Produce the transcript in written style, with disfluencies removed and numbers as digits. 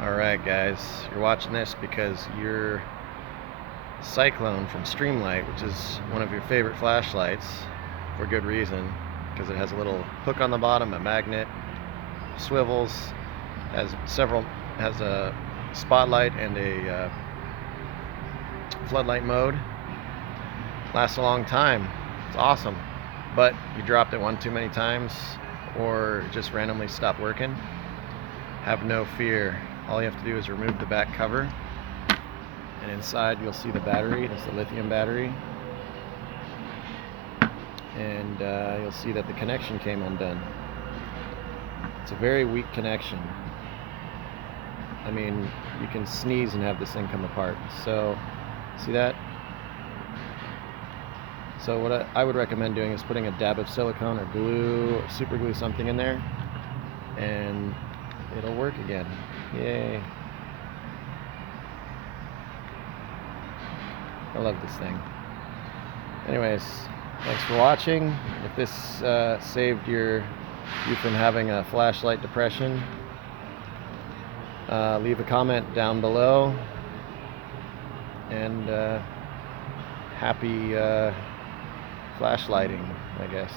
Alright guys, you're watching this because your Syclone from Streamlight, which is one of your favorite flashlights, for good reason, because it has a little hook on the bottom, a magnet, swivels, has a spotlight and a floodlight mode. Lasts a long time. It's awesome. But you dropped it one too many times or just randomly stopped working, have no fear. All you have to do is remove the back cover, and inside you'll see the battery. It's the lithium battery, and you'll see that the connection came undone. It's a very weak connection. I mean, you can sneeze and have this thing come apart. So, see that? So what I would recommend doing is putting a dab of silicone or glue, or super glue, something in there, and it'll work again. Yay. I love this thing. Anyways, thanks for watching. If this saved you from having a flashlight depression, leave a comment down below, and happy flashlighting, I guess.